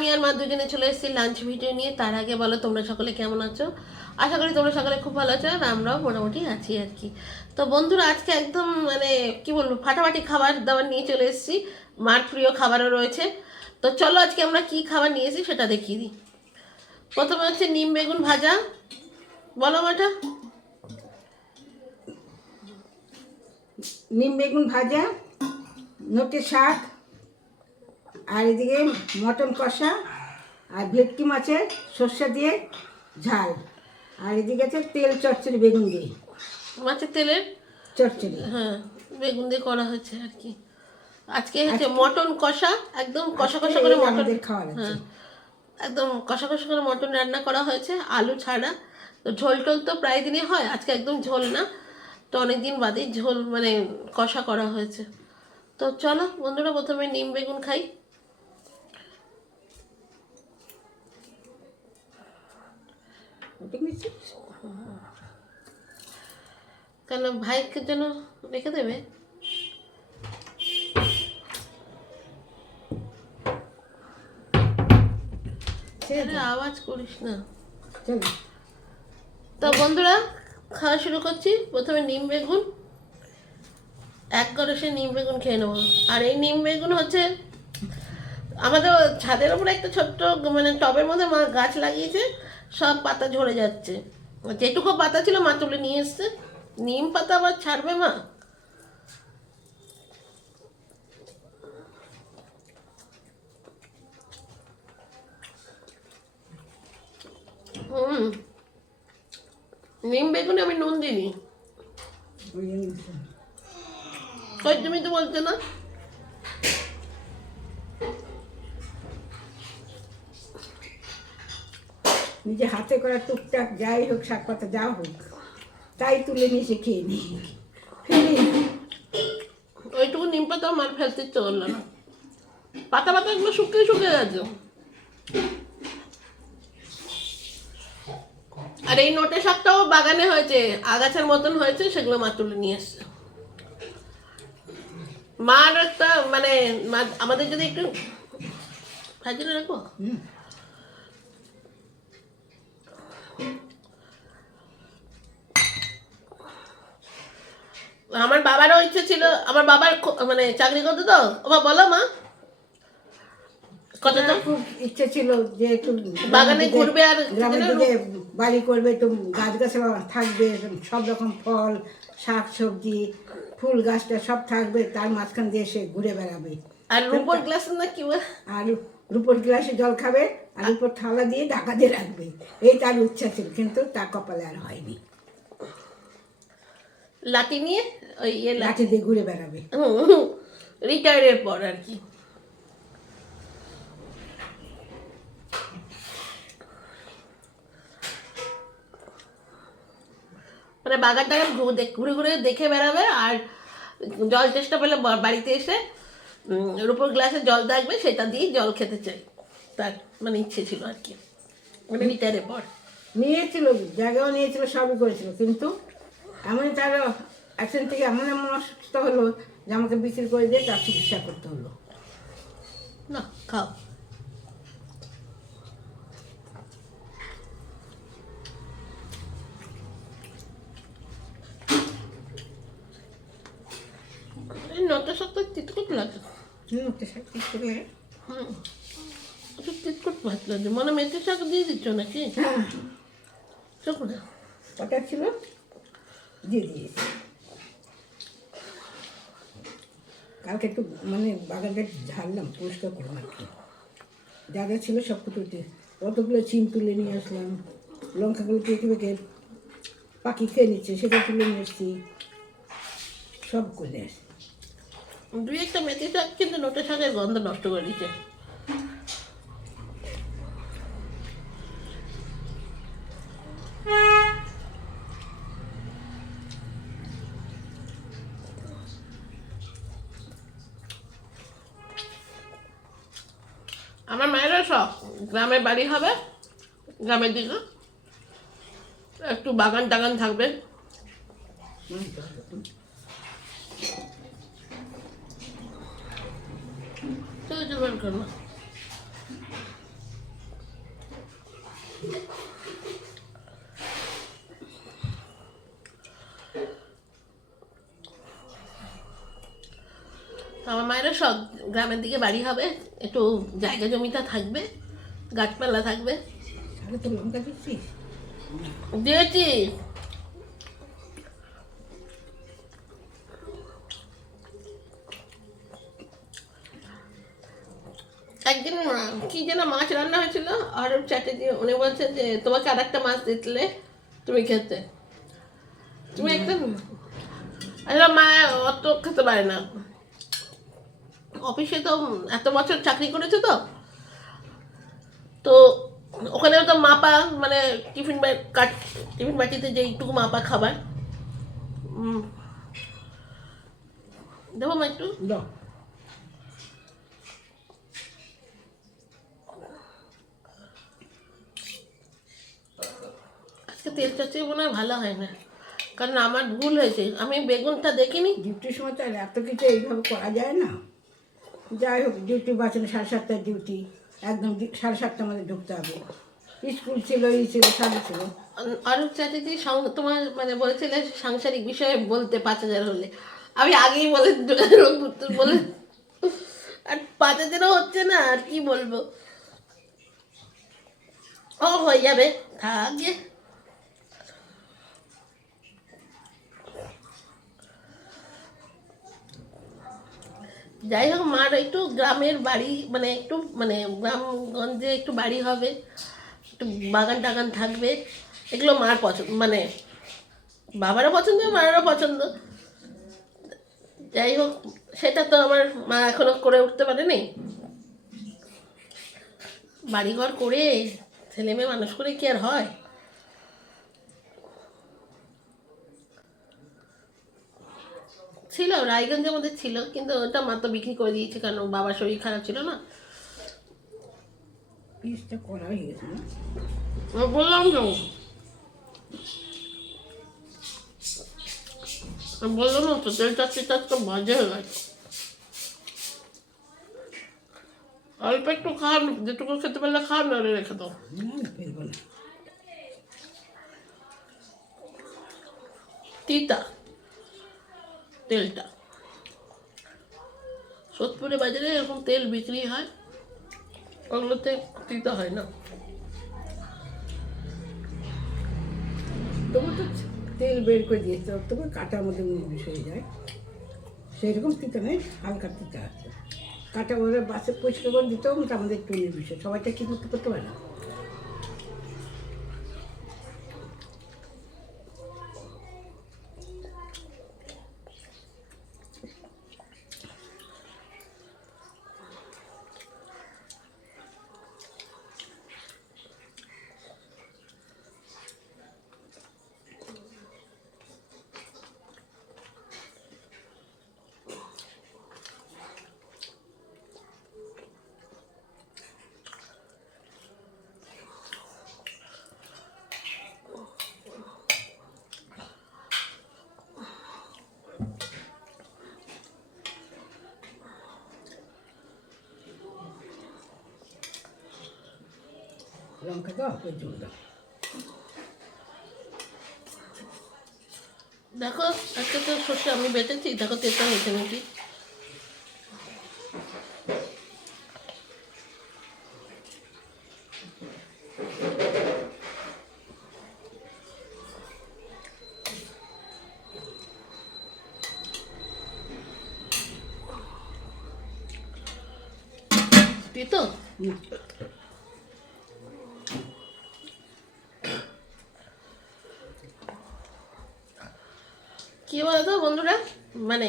আমি আর মা দুজনে চলে এসেছি লাঞ্চ ভিডিও নিয়ে। তার আগে বলো তোমরা সকলে কেমন আছো? আশা করি তোমরা সকলে খুব ভালো আছো, আর আমরাও মোটামুটি আছি আর কি। তো বন্ধুরা, আজকে একদম মানে কি বলবো, ফাটাফাটি খাবার দাবার নিয়ে চলে এসেছি। মার প্রিয় খাবারও রয়েছে। তো চলো আজকে আমরা কি খাবার নিয়েছি সেটা দেখিয়ে দিই। প্রথমে হচ্ছে নিম বেগুন ভাজা। বলো মাটা। নিম বেগুন ভাজা, নোটে শাক, আর এদিকে মটন কষা, আর ভেটকি মাছের সর্ষে দিয়ে ঝাল, আর এদিকে আছে তেল চচ্চড়ি বেগুন দিয়ে মাছের তেলের চচ্চড়ি। হ্যাঁ, বেগুন দিয়ে করা হয়েছে আর কি। আজকে হচ্ছে মটন কষা, একদম কষা কষা করে মটন। আমাদের খাওয়ার আছে। হ্যাঁ, একদম কষা কষা করে মটন রান্না করা হয়েছে, আলু ছাড়া। তো ঝোল টোল তো প্রায় দিনই হয়, আজকে একদম ঝোল না। তো অনেক দিন বাদেই ঝোল মানে কষা করা হয়েছে। তো চলো বন্ধুরা, প্রথমে নিম বেগুন খাই। কেন, ভাইকে জন্য রেখে দেবে? আওয়াজ করিস না। তো বন্ধুরা, খাওয়া শুরু করছি। প্রথমে নিম বেগুন, এক গরসে নিম বেগুন খেয়ে নেবো। আর এই নিম বেগুন হচ্ছে আমাদের ছাদের উপরে একটা ছোট্ট মানে টবের মধ্যে মা গাছ লাগিয়েছে, সব পাতা ঝরে যাচ্ছে। যেটুকু পাতা ছিল মা তুলে নিয়ে এসছে। নিম পাতা আবার ছাড়বে মা? নিম বেগুনে আমি নুন দিইনি। কই, তুমি তো বলছো না। নিজে হাতে করা টুকটাক যাই হোক, শাক পাতা যা হোক, তাই তুলে নিয়ে এসে খেয়ে নিই। ওইটুকু নিম পাতা আমার ফেলতে ইচ্ছে করলো না। পাতা পাতা এগুলো শুকিয়ে শুকিয়ে গেছে। আর এই নোটে শাকটাও বাগানে হয়েছে, আগাছার মতন হয়েছে, সেগুলো মা তুলে নিয়ে এসছে। মার একটা মানে আমাদের যদি একটু ভাজিয়ে রাখো। আমার বাবারও ইচ্ছে ছিল, আমার বাবার মানে চাকরি করতে। তো ওবা বলো মা, কত তো খুব ইচ্ছে ছিল যে একটু বাগানে ঘুরবে আর গ্রামের দিকে বাড়ি করবে, একটু গাছ গাছালা থাকবে, সব রকম ফল শাক সবজি ফুল গাছটা সব থাকবে, তার মাঝখান দিয়ে সে ঘুরে বেড়াবে। আর রূপোর গ্লাস না কি আর রুপোর গ্লাসে জল খাবে, আর রুপোর থালা দিয়ে ঢাকা দিয়ে রাখবে, এই তার ইচ্ছা ছিল, কিন্তু তার কপালে আর হয়নি। লাঠি নিয়ে ওই লাঠি দিয়ে ঘুরে বেড়াবে রিটায়ারের পর আর কি। মানে বাগান টাগান ঘুরে ঘুরে দেখে বেড়াবে, আর জল চেষ্টা পেলে বাড়িতে এসে রূপোর গ্লাসে জল থাকবে, সেটা দিয়েই জল খেতে চাই, তার মানে ইচ্ছে ছিল আর কি, মানে রিটায়ারের পর। নিয়েছিল, জায়গাও নিয়েছিল, সবই করেছিল, কিন্তু এমন তার অ্যাক্সিডেন্ট থেকে এমন এমন অসুস্থ হলো যে আমাকে বিক্রি করে দিয়ে তার চিকিৎসা করতে হলো। না খাও। নটা সপ্তাহ তিত করতে লাগে। একটু তিত করতে ভাত লাগে, মানে মেথি শাক দিয়ে দিচ্ছ নাকি? চোখ না ওটা ছিল, দিয়ে দিয়েছি। কালকে একটু মানে বাগানটা ঝাড়লাম, পরিষ্কার করলাম আর কি, যা যা ছিল সব কুটুতে, কতগুলো চিম তুলে নিয়ে আসলাম, লঙ্কাগুলো পেকে পেকে পাখি খেয়ে নিচ্ছে, সেটা তুলে নিয়ে এসছি, সব করে আসছি। দুই একটা মেথি শাক কিন্তু নোটে শাকের গন্ধ নষ্ট করে দিচ্ছে। আমার মায়েরও সব গ্রামের বাড়ি হবে, গ্রামের দিকে একটু বাগান টাগান থাকবে। আমার মায়েরও সব গ্রামের দিকে বাড়ি হবে, একটু জায়গা জমিটা থাকবে, গাছপালা থাকবে। তাহলে তো লঙ্কা দিচ্ছিস? দিয়েছি। একদিন কি যেন মাছ রান্না হয়েছিল, আর চ্যাটার্জি উনি বলছেন যে তোমাকে আর একটা মাছ দিতলে তুমি খেতে, তুমি একদম আসলে মা অত খেতে পারে না। অফিসে তো এত বছর চাকরি করেছে, তো তো ওখানে তো মাপা, মানে টিফিন বাটিতে যেইটুকু মাপা খাবার। দেবো মা একটু। দাও। আজকে তেল চচ্চড়ি মনে হয় ভালো হয় না, কারণ আমার ভুল হয়েছে, আমি বেগুনটা দেখিনি। ডিউটির সময় তো আর এত কিছু এইভাবে করা যায় না। যাই হোক, ডিউটি বাঁচানো 7:30 ডিউটি, একদম 7:30 মধ্যে ঢুকতে হবে। স্কুল ছিল, ছিল, সবই ছিল। অরূপ চ্যাটার্জি তোমার মানে বলেছিলে সাংসারিক বিষয়ে বলতে 5,000 হলে, আমি আগেই বলে বলে, আর 5,000ও হচ্ছে না, আর কি বলবো। ও হয়ে যাবে, থাকে। যাই হোক, মার একটু গ্রামের বাড়ি, মানে একটু মানে গ্রামগঞ্জে একটু বাড়ি হবে, একটু বাগান টাগান থাকবে, এগুলো মার পছন্দ, মানে বাবারও পছন্দ, মায়েরও পছন্দ। যাই হোক, সেটা তো আমার মা এখনো করে উঠতে পারেনি। বাড়িঘর করে ছেলে মেয়ে মানুষ করে কি আর হয়? ছিল রায়গঞ্জের মধ্যে ছিল, কিন্তু ওটা মা তো বিক্রি করে দিয়েছে, কারণ বাবার শরীর খারাপ ছিল না। পিসটা করা হয়ে গেছে না? বললাম তো, বললাম না তো, তেল চাচ্ছিটা তো বাজে হয়ে গেছে। অল্প একটু খান, যেটুকু খেতে পারলে খান, না রেখে দাও। না, ফেলবো না। তিতা তেলটা, সোদপুরে বাজারে এরকম তেল বিক্রি হয়, ওগুলোতে তিতা হয় না। তবু তো তেল বের করে দিয়েছে, তবু কাটার মধ্যে নির্বিষ হয়ে যায়। সেরকম তিতা নেই, হালকা তিতা আছে। কাটা ওরা বাসে পরিষ্কার করে দিতেও আমাদের একটু নির্বিষ, সবাইটা কি করতে পারে না। লঙ্কা দাও, জল দাও। দেখো, আজকে তো সর্ষে আমি বেটেছি, দেখো তেলটা হয়েছে নাকি। তিতো কি বলতো বন্ধুরা, মানে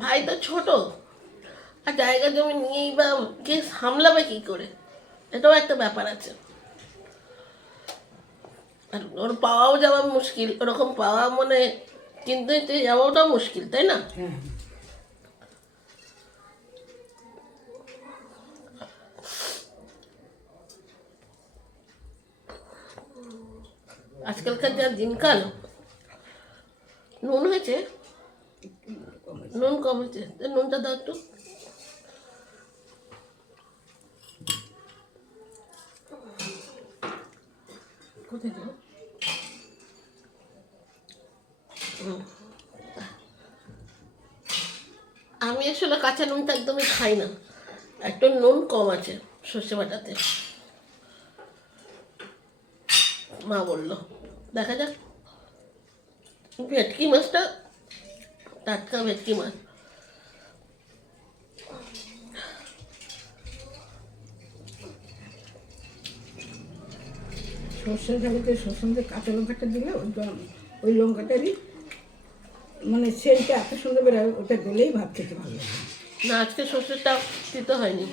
ভাই তো ছোট, আর জায়গা জমি নিয়েই বা কে সামলাবে কি করে, এটাও একটা ব্যাপার আছে। আর ওর পাওয়াও যাওয়া মুশকিল, ওরকম পাওয়া মানে কিনতে যাওয়াটাও মুশকিল, তাই না? হ্যাঁ, আজকালকার যা দিনকাল। নুন হয়েছে, নুন কম হয়েছে, নুনটা দাও একটু। কোথায় যাবো? আমি আসলে কাঁচা নুনটা একদমই খাই না, একটু নুন কম আছে সর্ষে বাটাতে, মা বললো। দেখা যাক। ভেটকি মাছটা টাটকা ভেটকি মাছ। সর্ষের ঝালেতে সর্ষের মধ্যে কাঁচা লঙ্কাটা দিলে ওই লঙ্কাটারই মানে সেন্টটা এত সুন্দর বেরোয়, ওটা দিলেই ভাত খেতে ভালো লাগে। না, আজকে সর্ষেটা দিতে হয়নি,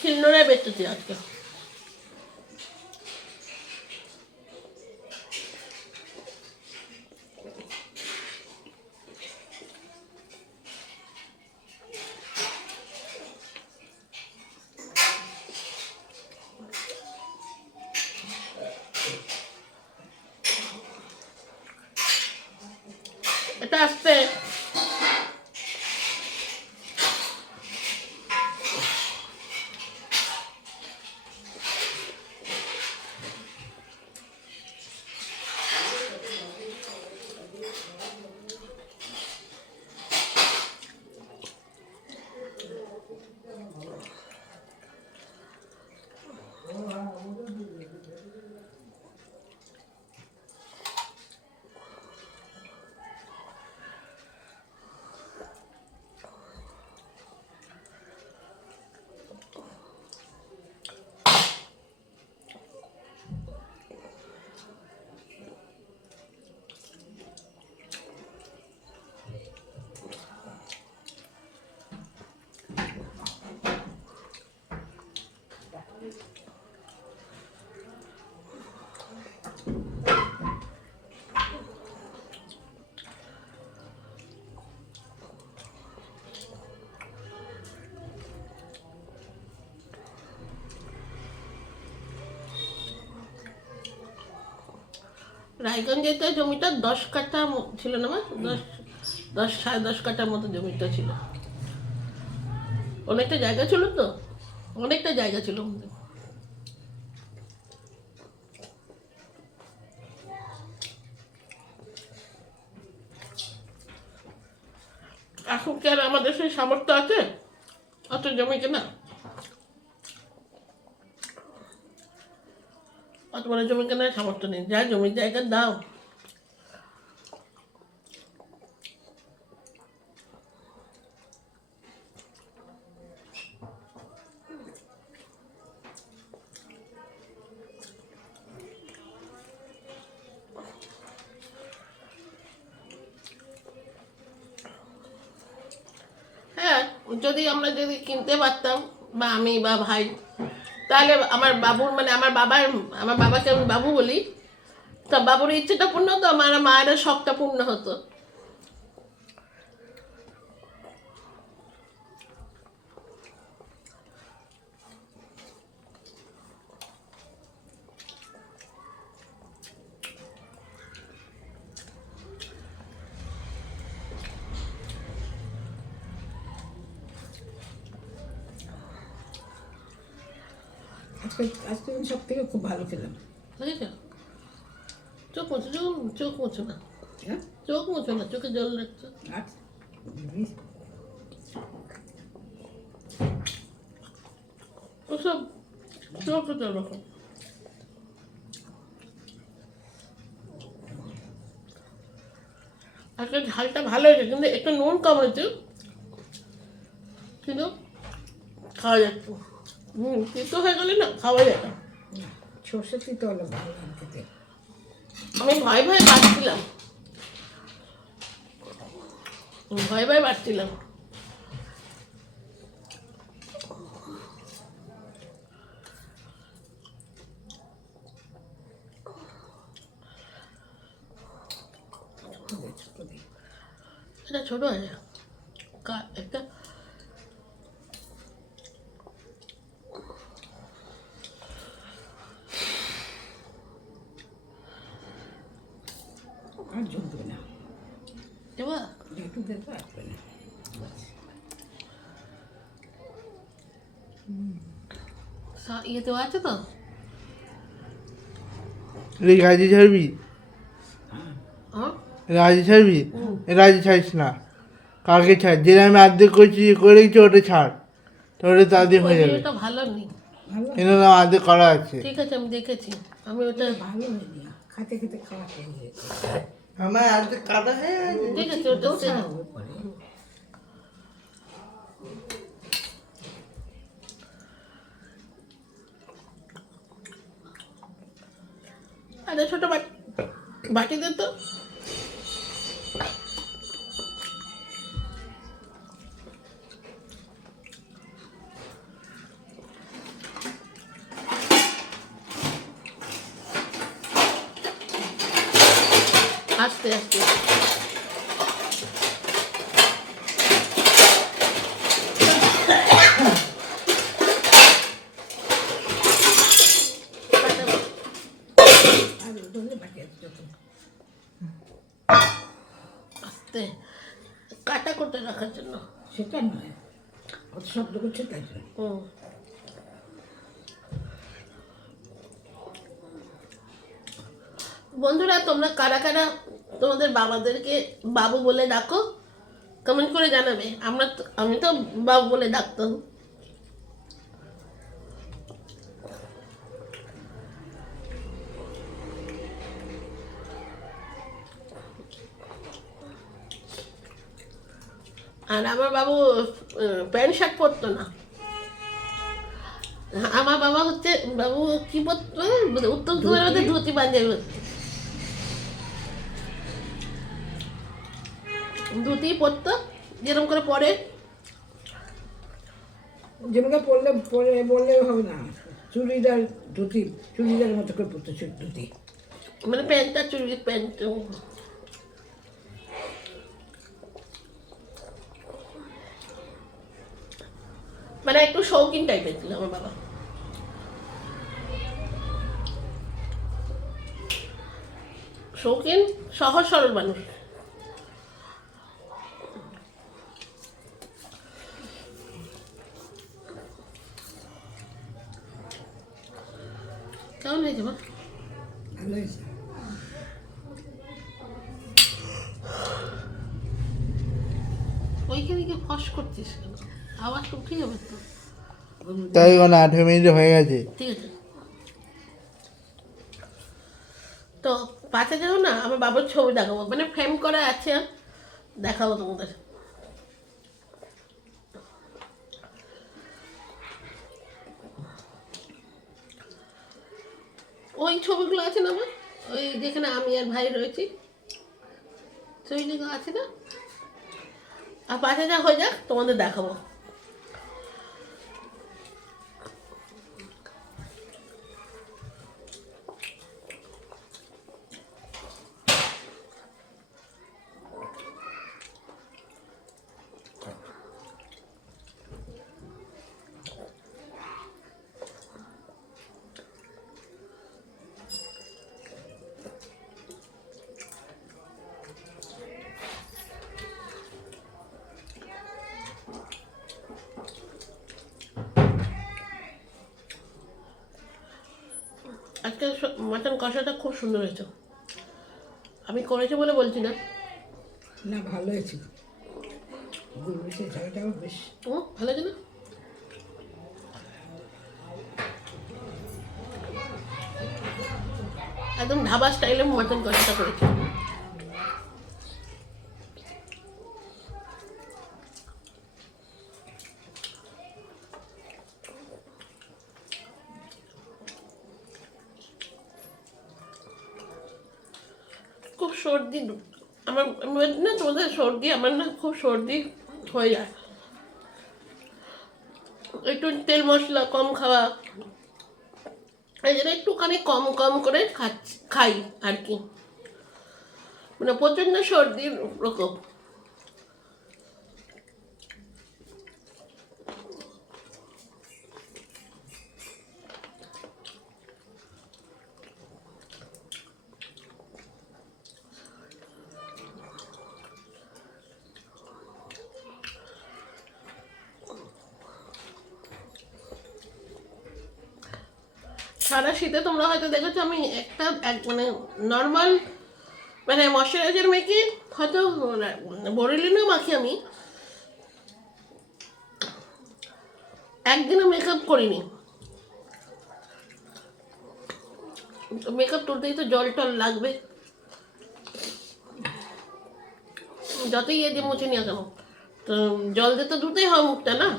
শিলনোড়ায় বেটেছি আজকে। এটা আসতে রায়গঞ্জে তো জমিটা 10 কাঠা ছিল না, মা? 10 10 সাড়ে 10 কাঠার মতো জমিটা ছিল। অনেকটা জায়গা ছিল তো, অনেকটা জায়গা ছিল। এখন কি আর আমাদের সেই সামর্থ্য আছে অত জমি কেনা? অত বড় জমি কেনার সামর্থ্য নেই, যা জমির জায়গার দাম। হ্যাঁ, যদি কিনতে পারতাম, বা আমি বা ভাই, তাহলে আমার বাবুর মানে আমার বাবাকে আমি বাবু বলি, তা বাবুর ইচ্ছেটা পূর্ণ হতো, আমার মায়ের শখটা পূর্ণ হতো। আজকে আমি সব থেকে খুব ভালো খেলাম। বুঝেছ? চোখ মুছো, চোখ মুছো না, হ্যাঁ, চোখ মুছো না, চোখে জল রাখছো। আচ্ছা। ওসব চোখে জল রাখো। আজকে ঝালটা ভালো হয়েছে, কিন্তু একটু নুন কম হয়েছে, কিন্তু খাওয়া যাচ্ছে। তিতো হয়ে গেলে না খাওয়া যায় না। সর্ষে তিতো হলো ভালো লাগে খেতে। আমি ভয় ভয়ে বাড়ছিলাম, ভয়ে ভয়ে বাড়ছিলাম। এটা ছোট আছে, একটা আর জমবে না, এবার একটু দেখবো আসবে না। ইয়েতেও আছে তো। এই গাজি ছাড়বি, হ্যাঁ রাজি ছাড়বি, রাজি ছাড়িস না, কালকে ছাড়, যেটা আমি অর্ধেক করছি করে দিচ্ছি ওটা ছাড়, তাহলে তাড়াতাড়ি ওই হয়ে যাবে। ভিডিওটা ভালো নেই। ভালো এনে না অর্ধেক করা আছে। ঠিক আছে আমি দেখেছি, আমি ওটা ভালো হয়নি, খেতে খেতে খাওয়া তৈরি হয়েছে। আমার অর্ধেক কাটা হয়ে গেছে। ঠিক আছে ওটা দোসা হবে পরে। আরে ছোট বাটি দে তো। আস্তে আস্তে আর ধরলে বাকি আছে যত। আস্তে কাটা করতে রাখার জন্য। সেটা নয়, অত শব্দ করছে তাই জন্য। হুম। বন্ধুরা তোমরা কারা কারা তোমাদের বাবাদেরকে বাবু বলে ডাকো কমেন্ট করে জানাবে। আমি তো বাবু বলে ডাকতাম। আর আমার বাবু প্যান্ট শার্ট পরতো না। আমার বাবা হচ্ছে বাবু কি পরতো, উত্তর পূর্বের মধ্যে ধুতি পাঞ্জাবি পরতো। ধুতি পরতো যেরকম করে পরে। যেমন পড়লে পরে বললেও হবে না, চুড়িদার ধুতি, চুড়িদারের মতো করে পড়তে ধুতি। মানে প্যান্টটা চুড়ি প্যান্ট। মানে একটু শৌখিন টাইপের ছিল আমার বাবা। শৌখিন সহজ সরল মানুষ। কেমন হয়েছে মা? ভালো হয়েছে। ওইখানে গিয়ে ফস করছিস কেন? আওয়াজটা উঠে যাবে তো। তাই 18 মিনিট হয়ে গেছে। ঠিক আছে। তো পাশে যাও না, আমার বাবার ছবি দেখাবো, মানে ফ্রেম করা আছে, দেখাবো তোমাদের। ওই ছবিগুলো আছে না আমার, ওই যেখানে আমি আর ভাই রয়েছি ছবিগুলো আছে না। আর পাশে যা হয়ে যাক তোমাদের দেখাবো। আজকে মাটন কষাটা খুব সুন্দর হয়েছে। আমি করেছি বলে বলছি না। না ভালো হয়েছে, গুলমিশের ঝালটাও বেশ। ও ভালো আছে না? একদম ধাবা স্টাইলে মাটন কষাটা করেছি। খুব সর্দি আমার, না তোমাদের সর্দি, আমার না খুব সর্দি হয়ে যায়। একটু তেল মশলা কম খাওয়া, এই জন্য একটুখানি কম কম করে খাই আর কি। মানে প্রচণ্ড সর্দির প্রকোপ। সারা শীতে তোমরা হয়তো দেখেছো আমি মানে নর্মাল মানে ময়শ্চারাইজার মেখে হয়তো বোরিলিনও মাখি আমি, একদিনও মেকআপ করিনি। মেকআপ তুলতেই তো জল টল লাগবে, যতই দিয়ে মুছে নিয়ে কেন, তো জল দিয়ে তো ধুতেই হয় মুখটা না।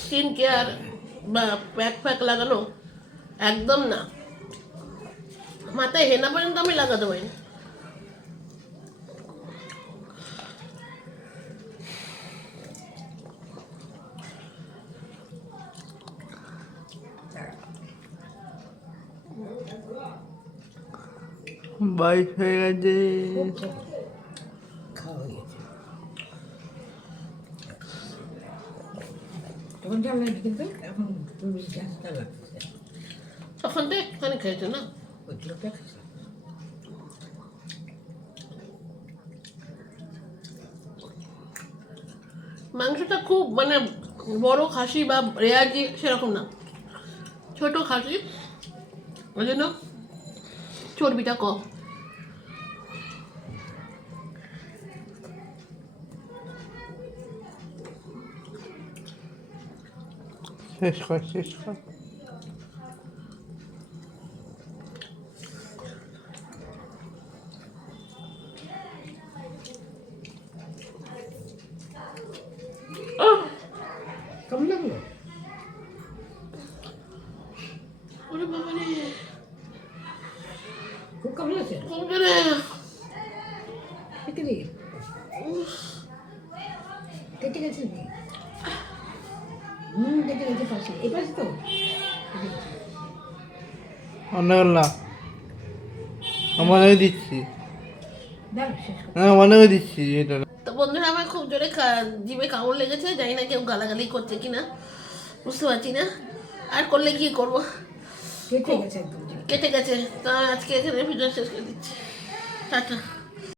স্কিন কেয়ার বা প্যাক ফ্যাক লাগানো একদম না, মাথায় হেনা পর্যন্ত আমি লাগাতে পারি না। বাইশ হয়ে গেছে। খাওয়া হয়ে গেছে। তখন জানলাম কিন্তু এখন তুমি বেশি গ্যাসটা লাগতেছে। তখন তো একটুখানি খেয়েছো না। ওইগুলো দেখেছি। মাংসটা খুব মানে বড় খাসি বা রেয়াজি সেরকম না, ছোট খাসি, ওই জন্য চর্বিটা কম। শেষ কর, শেষ কর। কেমন লাগলো? ওরে বাবা রে, খুব কেমন আছে? খুব জোরে। কেটে দিই। কেটে গেছে নাকি? কেটে গেছে পাশে। এই পাশে তো? কেটে গেছে। মনে করলা মনে দিচ্ছি, দাঁড়া, শেষ কর। মনে দিচ্ছি এটা। তো বন্ধুরা আমার খুব জোরে জিভে কামড় লেগেছে, জানি না কেউ গালাগালি করছে কিনা, বুঝতে পারছি না। আর করলে কি করবো, কেটে গেছে একদম। কেটে গেছে। তা আজকে এখানে ভিডিও শেষ করে দিচ্ছি, টাটা।